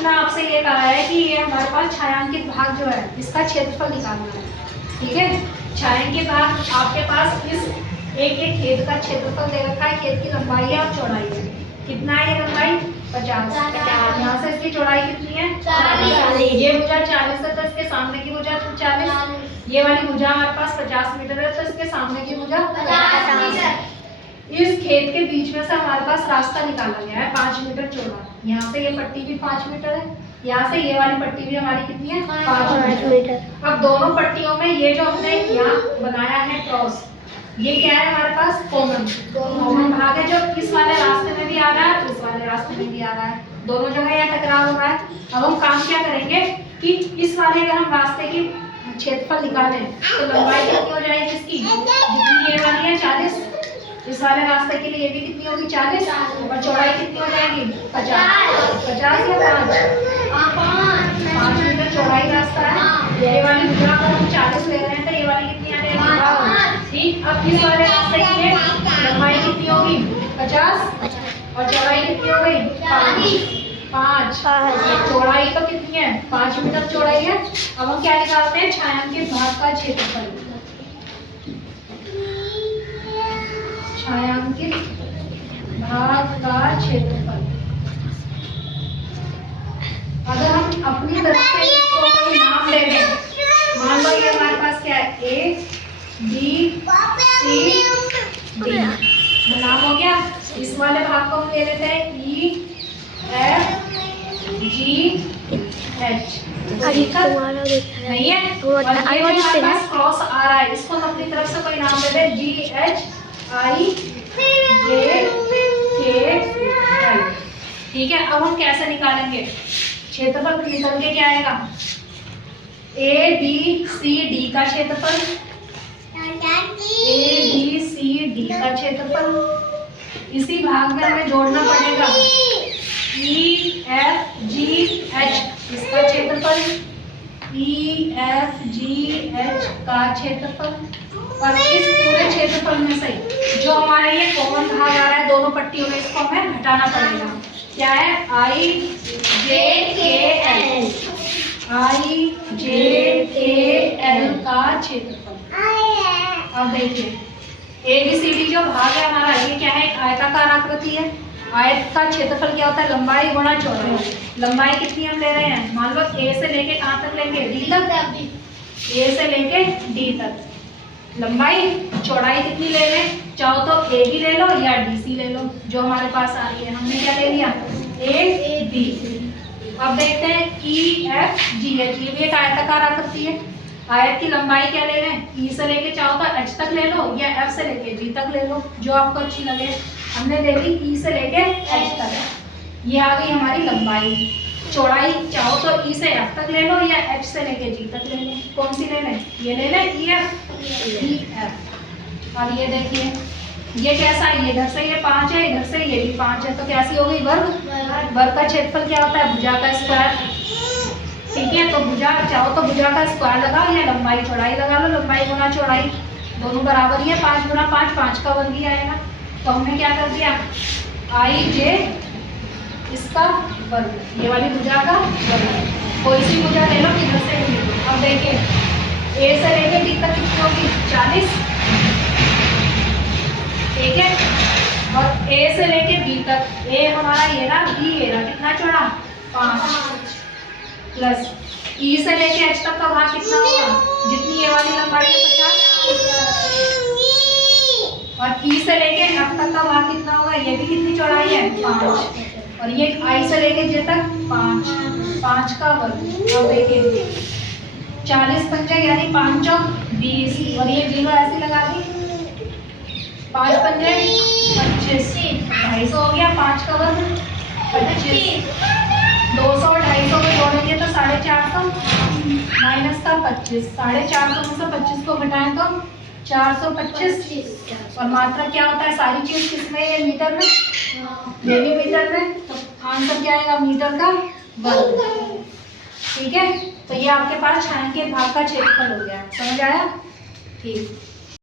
Question में आपसे ये कहा है कि ये हमारे पास छायांकित भाग जो है इसका क्षेत्रफल निकालना है। ठीक है, छायांकित भाग आपके पास इस एक एक खेत का क्षेत्रफल दे रखा है, खेत की लंबाई है और चौड़ाई है। कितना है ये लंबाई? 50। यहाँ से इसकी चौड़ाई कितनी है? 40। ये भुजा 40 है तो इसके सामने की भुजा 40। ये वाली भुजा हमारे पास 50 मीटर है तो इसके सामने की भुजा 50 मीटर। इस खेत के बीच में से हमारे पास रास्ता निकाला गया है 5 मीटर चौड़ा। यहाँ से ये पट्टी भी 5 मीटर है, यहाँ से ये वाली पट्टी भी हमारी कितनी है? 5 मीटर। अब दोनों पट्टियों में ये जो हमने यहाँ बनाया है क्रॉस, ये क्या है हमारे पास? कॉमन भाग है जो इस वाले रास्ते में भी आ रहा है, इस वाले रास्ते में भी आ रहा है, दोनों जगह यहाँ टकराव हो रहा है। अब हम काम क्या करेंगे कि इस वाले अगर हम रास्ते की क्षेत्रफल निकालें तो लंबाई कितनी हो जाएगी इसकी? जितनी ये वाली है 40, इस वाले रास्ते के लिए भी कितनी होगी? 40 और चौड़ाई कितनी हो जाएगी? 50 या 5 मीटर चौड़ाई रास्ता है। ये वाली भुजा को हम 40 ले रहे हैं तो ये वाली कितनी आ जाएगी? ठीक। अब इस वाले रास्ते की लंबाई कितनी होगी? 50 और चौड़ाई कितनी हो गई? 5। चौड़ाई तो कितनी है? 5 मीटर चौड़ाई है। अब हम क्या निकालते हैं? छायांकित भाग का क्षेत्रफल। छायांकित भाग का क्षेत्रफल अगर हम अपनी तरफ से इसको कोई नाम ले लें, मान लो ये हमारे पास क्या है? A B C D नाम हो गया। इस वाले भाग को हम ले लेते हैं E F G H। नहीं है क्रॉस आ रहा है, इसको हम अपनी तरफ से कोई नाम दे दें G H I J K L। ठीक है, अब हम कैसे निकालेंगे क्षेत्रफल? निकल के क्या आएगा? A B C D का क्षेत्रफल, A B C D का क्षेत्रफल इसी भाग में हमें जोड़ना पड़ेगा। E F G H इसका क्षेत्रफल, E F G H का क्षेत्रफल, और इस पूरे क्षेत्रफल में से जो हमारा ये कॉमन भाग आ रहा है दोनों पट्टियों में, इसको हमें हटाना पड़ेगा। क्या है? I J K L, I J K L का क्षेत्रफल। अब देखिए ABCD जो भाग है हमारा, ये क्या है? आयताकार आकृति है। आयत का क्षेत्रफल क्या होता है? लंबाई गुणा चौड़ाई। लंबाई कितनी हम ले रहे हैं? मान लो A से लेके कहाँ तक लेंगे? D तक। A से लेके D तक लंबाई, चौड़ाई कितनी ले लें? चाहो तो A भी ले लो या DC ले लो, जो हमारे पास आ रही है। हमने क्या ले लिया? A B। अब देखते हैं E F G H, ये भी एक आयताकार आकृति है। आयत की लंबाई क्या ले लें? E से लेके चाहो तो H तक ले लो या F से लेके G तक ले लो, जो आपको अच्छी लगे। हमने ले ली E से लेके H तक, ये आ गई हमारी लंबाई। चौड़ाई चाहो तो E से F तक ले लो या H से लेके G तक ले लो। कौन सी ले लें? ये ले लें E F। और ये देखिए ये कैसा है? ये इधर से ये 5 है, इधर से ये भी 5 है, तो कैसी हो गई? वर्ग। वर्ग का क्षेत्रफल क्या होता है? भुजा का स्क्वायर। ठीक है, तो भुजा चाहो तो भुजा का स्क्वायर लगाओ या लंबाई चौड़ाई लगा लो। लंबाई गुना चौड़ाई दोनों बराबर ही है, 5 गुना 5 5 का वर्ग ही आएगा। तो हमने क्या कर दिया? I J इसका वर्ग, ये वाली भुजा का वर्ग। कोई सी भुजा ले लो, इधर से ले लो। अब देखिए A से लेके B तक कितनी होगी? 40। ठीक है, और A से लेके B तक, A हमारा ये रहा, B ये रहा, कितना चौड़ा? 5 प्लस E से लेके H तक का भाग कितना होगा? जितनी ये वाली लंबाई है 50, और E से लेके F तक का भाग कितना होगा? ये भी कितनी चौड़ाई है? 5, और ये I से लेके J तक 5 का वर्ग। अब देखिए 40 पंजे यानी 5 चौक 20, और ये 0 ऐसे लगा दी। 5 पंजे 25, 250 हो गया। 5 का वर्ग 25, 200 और 250 को जोड़ेंगे तो 450 माइनस का 25, 450 में से 25 को घटाएं तो 425। और मात्रा क्या होता है? सारी चीज किसमें? ये मीटर में, ये भी मीटर में, तो आंसर क्या आएगा? मीटर का वर्ग। ठीक है, तो ये आपके पास छायांकित भाग का क्षेत्रफल हो गया। समझ आया? ठीक।